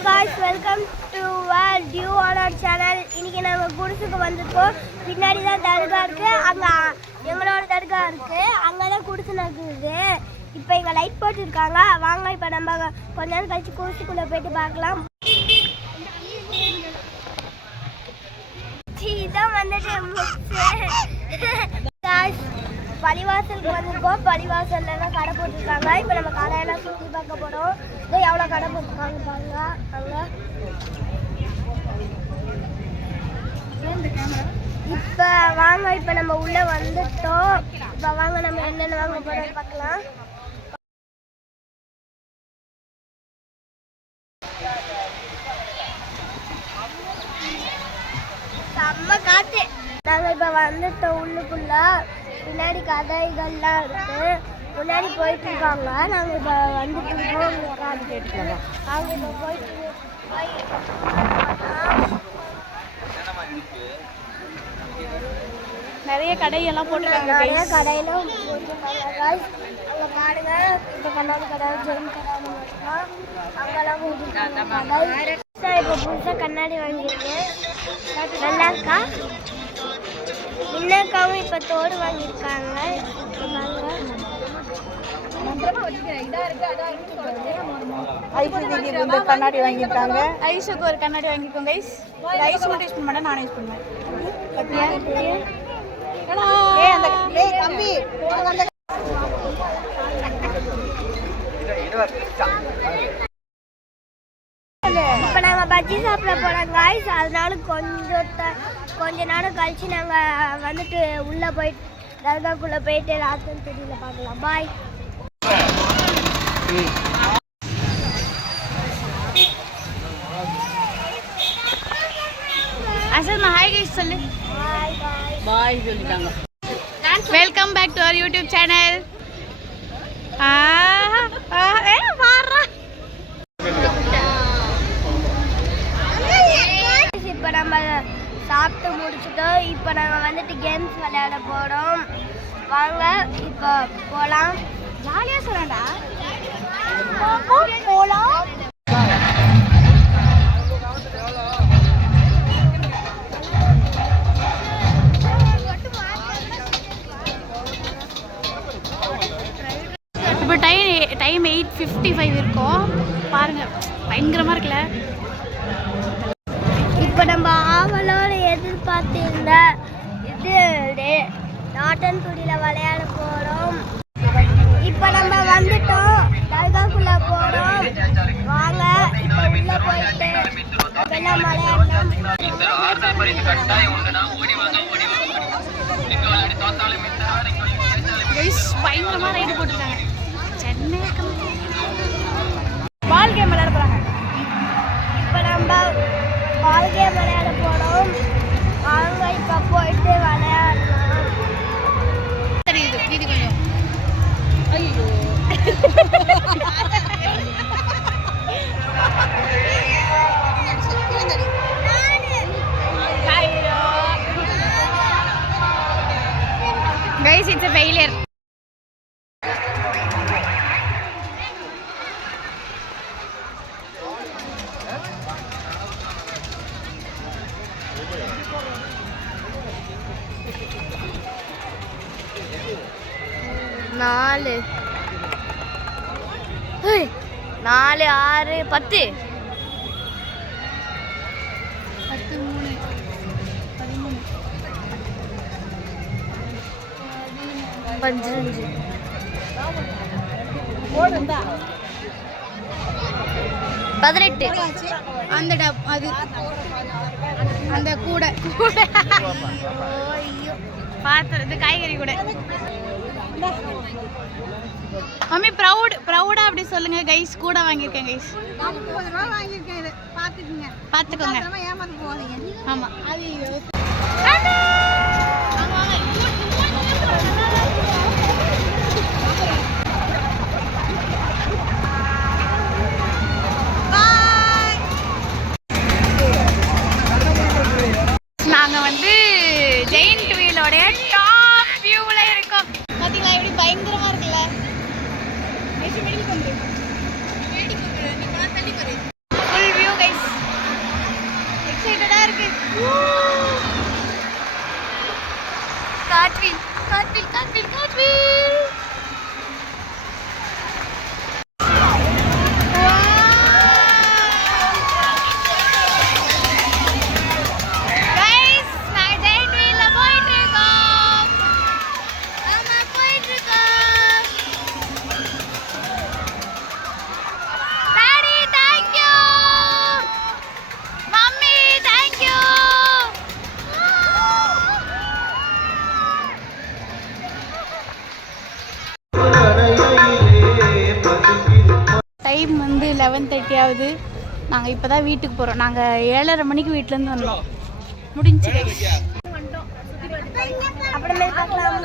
Hi guys, welcome to டியூ ஆன் our channel. இன்றைக்கி நாங்கள் குடிசுக்கு வந்திருக்கோம். பின்னாடி தான் தர்கா இருக்குது, அங்கே எங்களோட தர்கா இருக்குது, அங்கே தான் குடிசு நடக்குது. இப்போ இங்கே லைட் போட்டுருக்காங்க. வாங்க இப்போ நம்ம கொஞ்ச நேரம் கழிச்சு குடிசுக்குள்ளே போயிட்டு பார்க்கலாம். இதான் வந்துட்டு பள்ளிவாசலுக்கு வந்திருக்கோம். பள்ளிவாசல்லாம் கடை போட்டிருக்காங்க. இப்போ நம்ம கடையெல்லாம் சுற்றி பார்க்க போகிறோம். இதோ எவ்வளோ கடை போட்டிருக்காங்க பாருங்க. அங்கே இப்போ வாங்க, இப்போ நம்ம உள்ளே வந்துட்டோம். இப்போ வாங்க நம்ம என்னென்ன வாங்க போகிறோம் பார்க்கலாம். செம்ம காற்று. நாங்கள் இப்போ வந்துட்டோம் உள்ளுக்குள்ள. பின்னாடி கதைகள்லாம் இருக்கு. முன்னாடி போயிட்டு இருக்காங்க. நாங்கள் இப்போ வந்துட்டு இருக்கோம். நாங்கள் இப்போ போயிட்டு நிறைய கடையெல்லாம் போட்டுருக்காங்க. நிறைய கடையெல்லாம் போட்டுருக்காங்க. அங்கே பாருங்க, இந்த கண்ணாடி கடை, ஜெயின் கடை மட்டும்தான். அங்கெல்லாம் போட்டுருக்காங்க. இப்போ புதுசாக கண்ணாடி வாங்கியிருக்கேன். நல்லாக்கா இன்னக்காவும் இப்போ தோடு வாங்கியிருக்காங்க. கண்ணாடி வாங்கியிருக்காங்க. ஐஸுக்கு ஒரு கண்ணாடி வாங்கிக்கோங்க. ஐஸ் மட்டும் யூஸ் பண்ண மாட்டேன், நானே யூஸ் பண்ணுவேன். இப்போ நாங்கள் பஜ்ஜி சாப்பிட போகிறோம் காய்ஸ். அதனால கொஞ்ச நேரம் கழிச்சு நாங்கள் வந்துட்டு உள்ளே போயிட்டு தர்காக்குள்ளே போயிட்டு ராத்தன் தெரியல பார்க்கலாம். பாய். அசல் ஹாய் கைஸ் சொல்லு. பாய் சொல்லிட்டாங்க. Welcome back to our YouTube channel. இப்போ நம்ம சாப்பிட்டு முடிச்சுட்டோம். இப்போ நாங்கள் வந்துட்டு கேம்ஸ் விளையாட போகிறோம். வாங்க இப்போ போகலாம். ஜாலியாக சொல்லடா. போகலாம். இப்போ டைம் 8:55 இருக்கும். பாருங்க, பயங்கரமாக இருக்குல்ல. இப்போ நம்ம ஆவலோடு எதிர்பார்த்திருந்த இது நாட்டன் துடியில் விளையாட போகிறோம். இப்போ நம்ம வந்துட்டோம், தர்காக்குள்ளே போகிறோம். வாங்க இப்போ உள்ளே போயிட்டு எல்லாம் விளையாடலாம். பயங்கரமாக ரைடு போட்டுருக்காங்க. சென்னை பால் கேம் விளையாட போகிறாங்க. இப்போ நம்ம பால் கேம் விளையாட போகிறோம். வாங்க இப்போ போயிட்டு விளையாடலாம். தெரியுது நீதி கொஞ்சம். ஐயோ guys, it's a failure. நாலு 4 6 10 13 15 18 அந்த அது அந்த கூட ஐயோ பாத்திரம் காய்கறி கூட. மம்மி ப்ரௌடா அப்படி சொல்லுங்க கைஸ். கூட வாங்கியிருக்கேன் கைஸ். பார்த்துக்கோங்க. ஆமா நாங்கள் வந்து ஜெயின்ட் வீலோடைய டாப் வியூவில் இருக்கோம். பார்த்தீங்களா எப்படி பயங்கரமாக இருக்குல்ல. ஃபுல் வியூ டைம் வந்து 11:30 ஆகுது. நாங்கள் இப்போ தான் வீட்டுக்கு போகிறோம். நாங்கள் 7:30 மணிக்கு வீட்டிலேருந்து வந்தோம். முடிஞ்சு அப்புறமே பார்க்கலாம்.